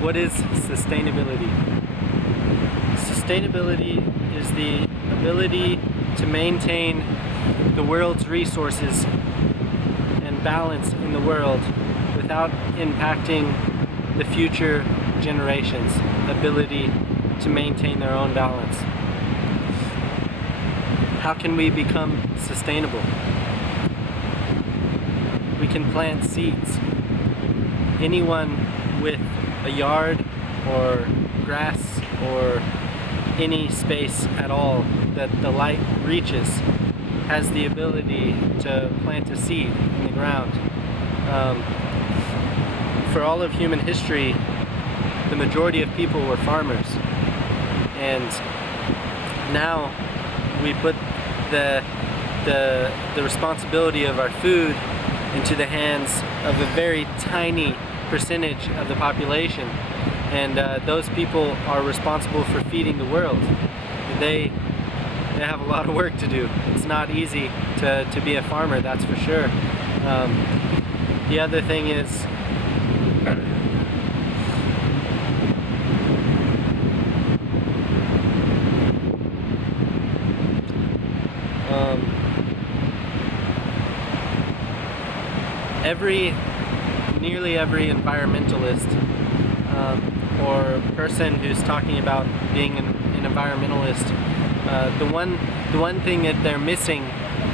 What is sustainability? Sustainability is the ability to maintain the world's resources and balance in the world without impacting the future generations' ability to maintain their own balance. How can we become sustainable? We can plant seeds. Anyone with a yard or grass or any space at all that the light reaches has the ability to plant a seed in the ground. For all of human history, the majority of people were farmers, and now we put the responsibility of our food into the hands of a very tiny percentage of the population, and those people are responsible for feeding the world. They have a lot of work to do. It's not easy to be a farmer, that's for sure. The other thing is nearly every environmentalist or person who's talking about being an environmentalist, the one thing that they're missing,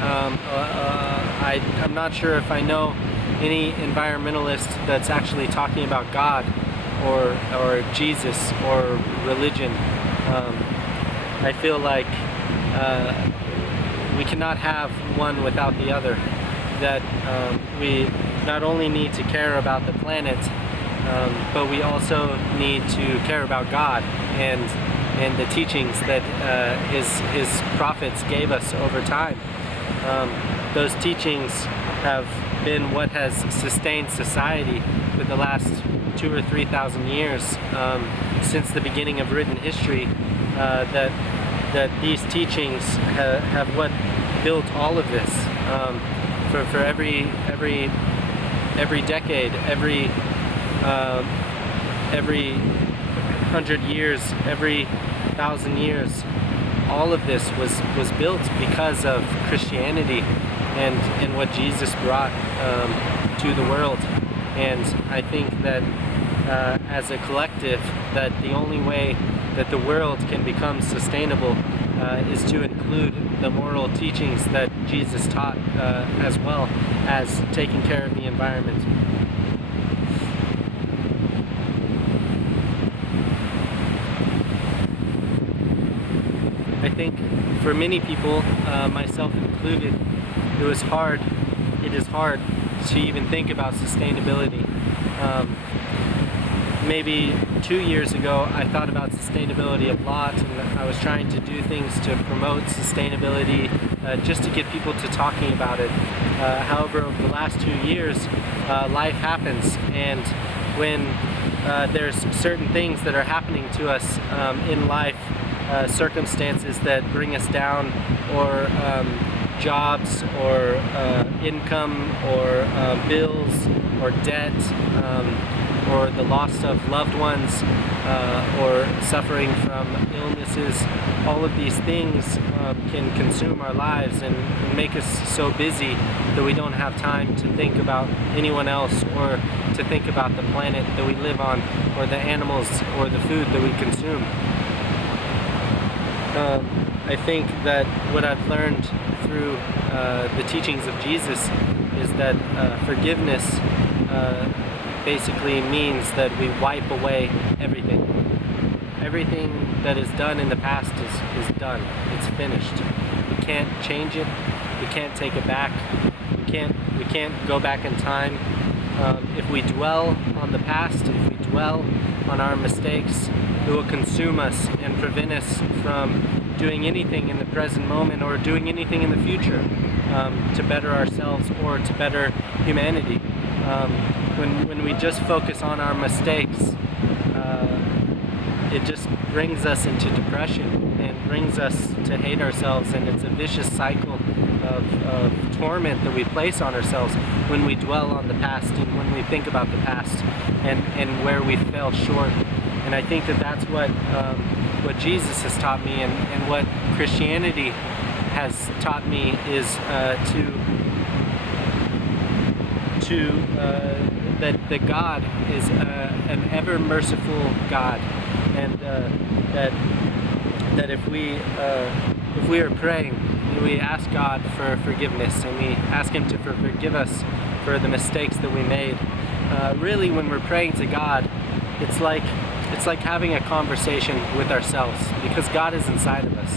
I'm not sure if I know any environmentalist that's actually talking about God or Jesus or religion. I feel like we cannot have one without the other. That we not only need to care about the planet, but we also need to care about God and the teachings that his prophets gave us over time. Those teachings have been what has sustained society for the last 2,000 or 3,000 years, since the beginning of written history. That these teachings have what built all of this. For every decade, every 100 years, every 1,000 years, all of this was built because of Christianity and what Jesus brought to the world. And I think that as a collective, that the only way that the world can become sustainable is to include the moral teachings that Jesus taught, as well as taking care of the environment. I think for many people, myself included, it is hard to even think about sustainability. Maybe 2 years ago, I thought about sustainability a lot, and I was trying to do things to promote sustainability, just to get people to talking about it. However, over the last 2 years, life happens, and when there's certain things that are happening to us in life, circumstances that bring us down, or jobs, or income, or bills, or debt, or the loss of loved ones, or suffering from illnesses. All of these things can consume our lives and make us so busy that we don't have time to think about anyone else, or to think about the planet that we live on, or the animals, or the food that we consume. I think that what I've learned through the teachings of Jesus is that forgiveness basically means that we wipe away everything. Everything that is done in the past is done. It's finished. We can't change it. We can't take it back. We can't go back in time. If we dwell on the past, if we dwell on our mistakes, it will consume us and prevent us from doing anything in the present moment, or doing anything in the future to better ourselves or to better humanity. When we just focus on our mistakes, it just brings us into depression and brings us to hate ourselves, and it's a vicious cycle of torment that we place on ourselves when we dwell on the past and when we think about the past and where we fell short. And I think that that's what Jesus has taught me, and what Christianity has taught me is that God is an ever merciful God, and that if we are praying, we ask God for forgiveness, and we ask Him to forgive us for the mistakes that we made. Really, when we're praying to God, it's like having a conversation with ourselves, because God is inside of us.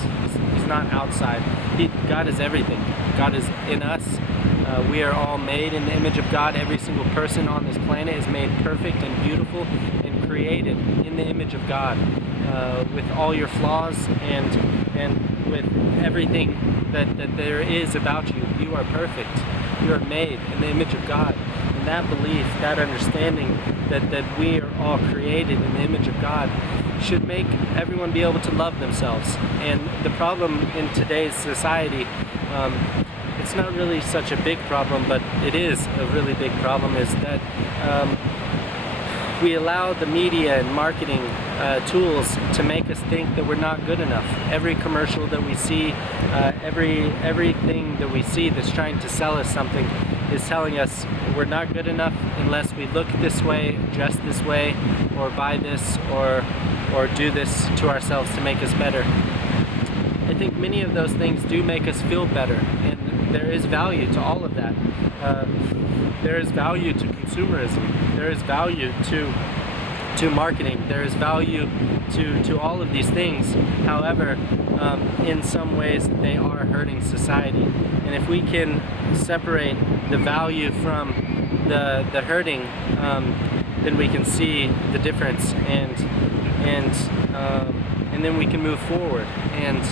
He's not outside. God is everything. God is in us. We are all made in the image of God. Every single person on this planet is made perfect and beautiful and created in the image of God, with all your flaws and with everything that there is about you. You are perfect. You are made in the image of God. And that belief, that understanding that we are all created in the image of God should make everyone be able to love themselves. And the problem in today's society, it's not really such a big problem, but it is a really big problem, is that we allow the media and marketing tools to make us think that we're not good enough. Every commercial that we see, everything that we see that's trying to sell us something is telling us we're not good enough unless we look this way, dress this way, or buy this, or do this to ourselves to make us better. I think many of those things do make us feel better, and there is value to all of that. There is value to consumerism. There is value to marketing. There is value to all of these things. However, in some ways they are hurting society. And if we can separate the value from the hurting, then we can see the difference, and then we can move forward. And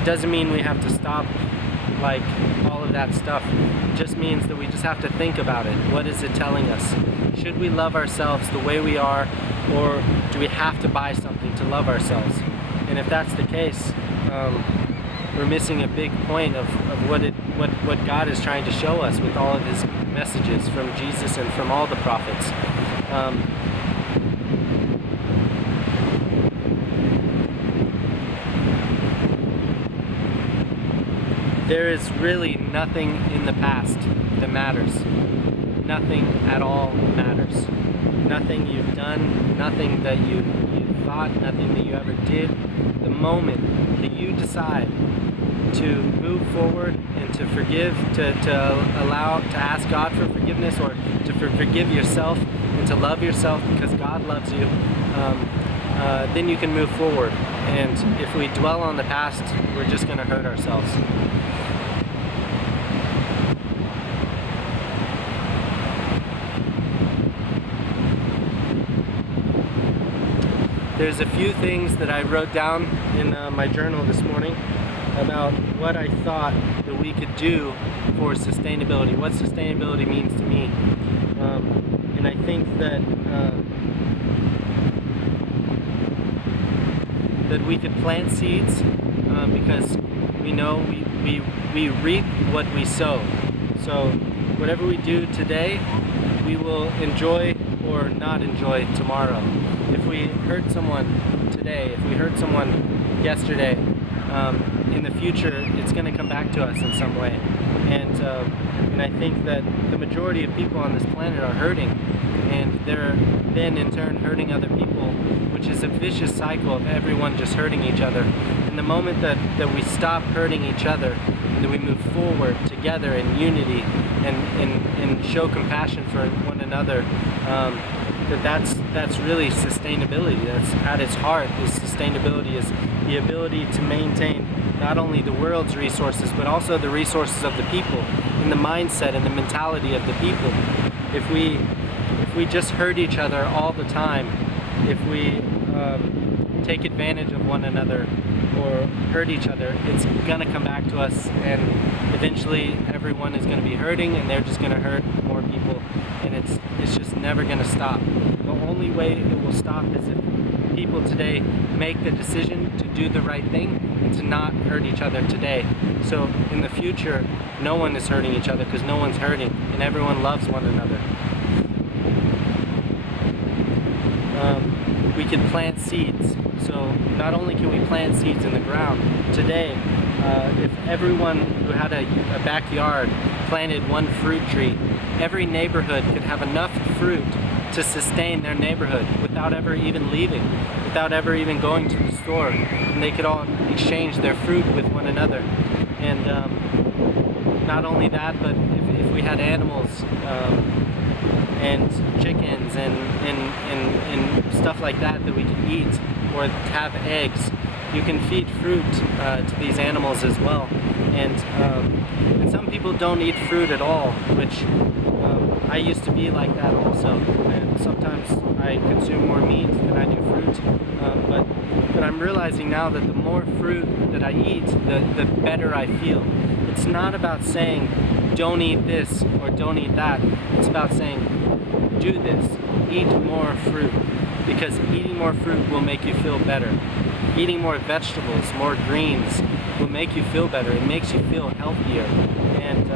it doesn't mean we have to stop like all of that stuff. It just means that we just have to think about it. What is it telling us? Should we love ourselves the way we are, or do we have to buy something to love ourselves? And if that's the case, we're missing a big point of what God is trying to show us with all of His messages from Jesus and from all the prophets. There is really nothing in the past that matters. Nothing at all matters. Nothing you've done, nothing that you thought, nothing that you ever did. The moment that you decide to move forward and to forgive, to ask God for forgiveness, or to forgive yourself and to love yourself because God loves you, then you can move forward. And if we dwell on the past, we're just going to hurt ourselves. There's a few things that I wrote down in my journal this morning about what I thought that we could do for sustainability, what sustainability means to me. And I think that that we could plant seeds, because we know we reap what we sow. So whatever we do today, we will enjoy or not enjoy tomorrow. If we hurt someone today, if we hurt someone yesterday, in the future it's going to come back to us in some way. And I think that the majority of people on this planet are hurting, and they're then in turn hurting other people, which is a vicious cycle of everyone just hurting each other. And the moment that we stop hurting each other and that we move forward together in unity and show compassion for one another, that's really sustainability. That's at its heart. Sustainability is the ability to maintain not only the world's resources, but also the resources of the people, and the mindset and the mentality of the people. If we just hurt each other all the time, if we take advantage of one another or hurt each other, it's gonna come back to us, and eventually everyone is gonna be hurting, and they're just gonna hurt more people, and it's just never gonna stop. The only way it will stop is if people today make the decision to do the right thing and to not hurt each other today. So in the future, no one is hurting each other because no one's hurting, and everyone loves one another. We can plant seeds. So not only can we plant seeds in the ground, today, if everyone who had a backyard planted one fruit tree, every neighborhood could have enough fruit to sustain their neighborhood without ever even leaving, without ever even going to the store. And they could all exchange their fruit with one another. And not only that, but if we had animals and chickens and stuff like that we could eat, or have eggs, you can feed fruit to these animals as well. And some people don't eat fruit at all, which I used to be like that also. And sometimes I consume more meat than I do fruit. But I'm realizing now that the more fruit that I eat, the better I feel. It's not about saying, don't eat this or don't eat that. It's about saying, do this, eat more fruit. Because eating more fruit will make you feel better. Eating more vegetables, more greens will make you feel better. It makes you feel healthier. And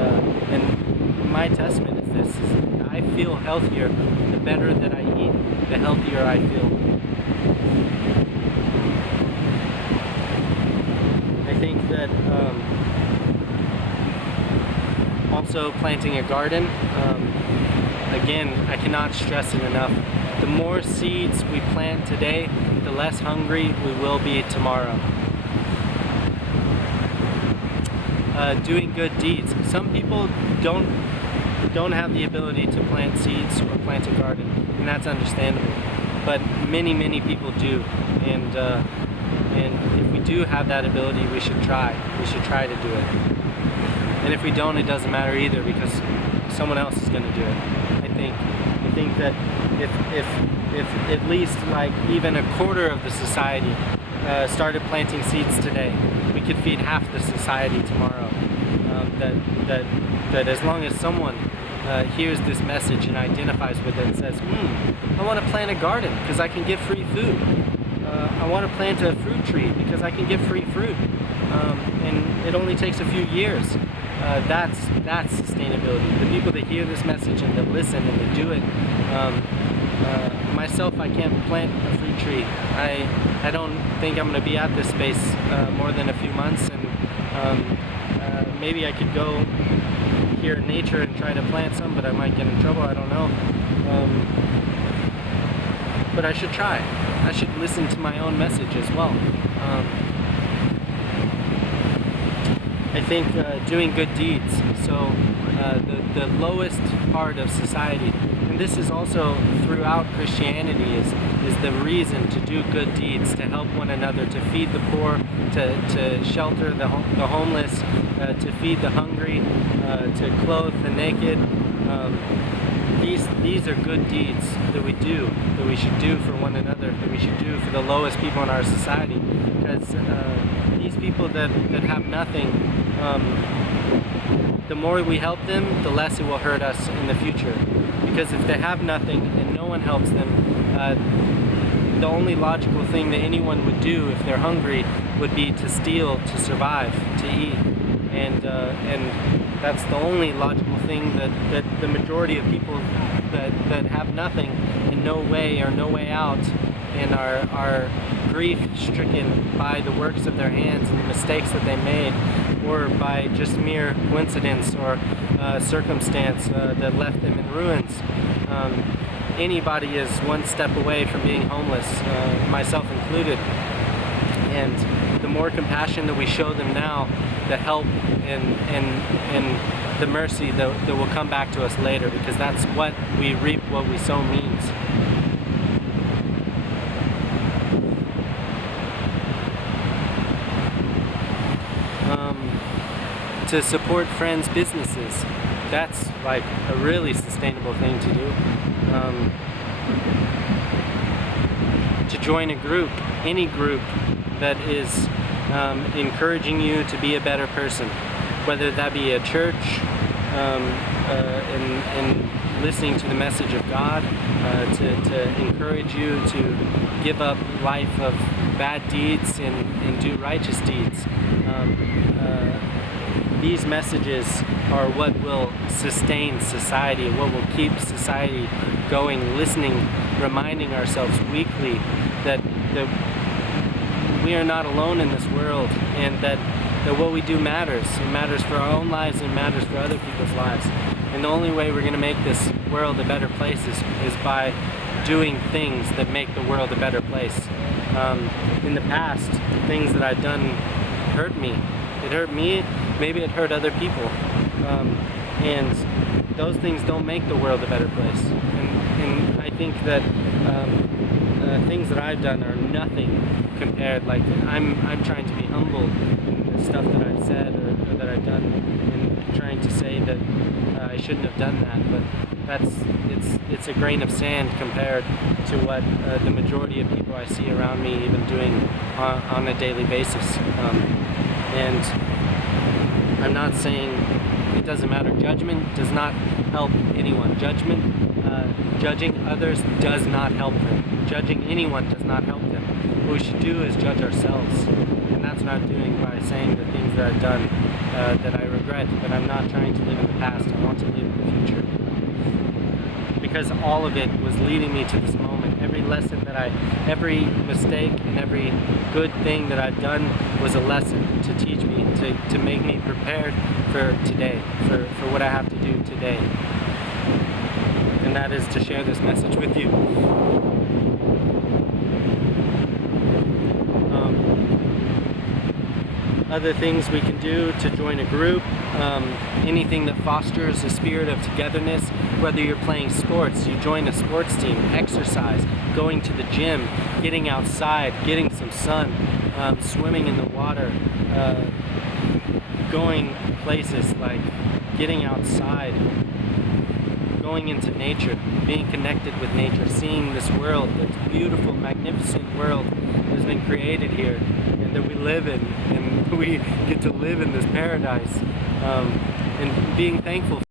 my testament is this, is I feel healthier the better that I eat, the healthier I feel. I think that also planting a garden, again, I cannot stress it enough. The more seeds we plant today, the less hungry we will be tomorrow. Doing good deeds. Some people don't have the ability to plant seeds or plant a garden, and that's understandable. But many people do, and if we do have that ability, we should try. We should try to do it. And if we don't, it doesn't matter either, because someone else is going to do it. I think that if at least like even a quarter of the society started planting seeds today, we could feed half the society tomorrow. That as long as someone hears this message and identifies with it and says, I want to plant a garden because I can get free food. I want to plant a fruit tree because I can get free fruit. And it only takes a few years. That's sustainability. The people that hear this message and that listen and that do it. Myself, I can't plant a fruit tree. I don't think I'm going to be at this space more than a few months, and maybe I could go here in nature and try to plant some, but I might get in trouble. I don't know. But I should try. I should listen to my own message as well. I think doing good deeds. So the lowest part of society, and this is also throughout Christianity, is the reason to do good deeds, to help one another, to feed the poor, to shelter the homeless, to feed the hungry, to clothe the naked. These are good deeds that we do, that we should do for one another, that we should do for the lowest people in our society. Because these people that have nothing, the more we help them, the less it will hurt us in the future. Because if they have nothing and no one helps them, the only logical thing that anyone would do if they're hungry would be to steal, to survive, to eat. And that's the only logical thing that the majority of people that have nothing and no way or no way out and are grief-stricken by the works of their hands and the mistakes that they made, or by just mere coincidence or circumstance that left them in ruins. Anybody is one step away from being homeless, myself included. And the more compassion that we show them now, the help and the mercy that will come back to us later, because that's what we reap, what we sow means. To support friends' businesses, that's like a really sustainable thing to do. To join a group, any group that is encouraging you to be a better person, whether that be a church, and listening to the message of God, to encourage you to give up life of bad deeds and do righteous deeds. These messages are what will sustain society, what will keep society going, listening, reminding ourselves weekly that we are not alone in this world, and that what we do matters. It matters for our own lives, and it matters for other people's lives. And the only way we're going to make this world a better place is by doing things that make the world a better place. In the past, things that I've done hurt me. It hurt me, maybe it hurt other people. And those things don't make the world a better place. And I think that things that I've done are nothing compared. Like, I'm trying to be humble in the stuff that I've said or that I've done, and trying to say that I shouldn't have done that, but it's a grain of sand compared to what the majority of people I see around me even doing on a daily basis. And I'm not saying it doesn't matter. Judgment does not help anyone. Judging others does not help them. Judging anyone does not help them. What we should do is judge ourselves. And that's what I'm doing by saying the things that I've done that I regret, but I'm not trying to live in the past. I want to live in the future. Because all of it was leading me to this moment. Every lesson every mistake and every good thing that I've done was a lesson to teach me, to make me prepared for today, for what I have to do today. And that is to share this message with you. Other things we can do to join a group, anything that fosters a spirit of togetherness, whether you're playing sports, you join a sports team, exercise, going to the gym, getting outside, getting some sun, swimming in the water, going places like getting outside, going into nature, being connected with nature, seeing this world, this beautiful, magnificent world that has been created here and that we live in, and we get to live in this paradise, and being thankful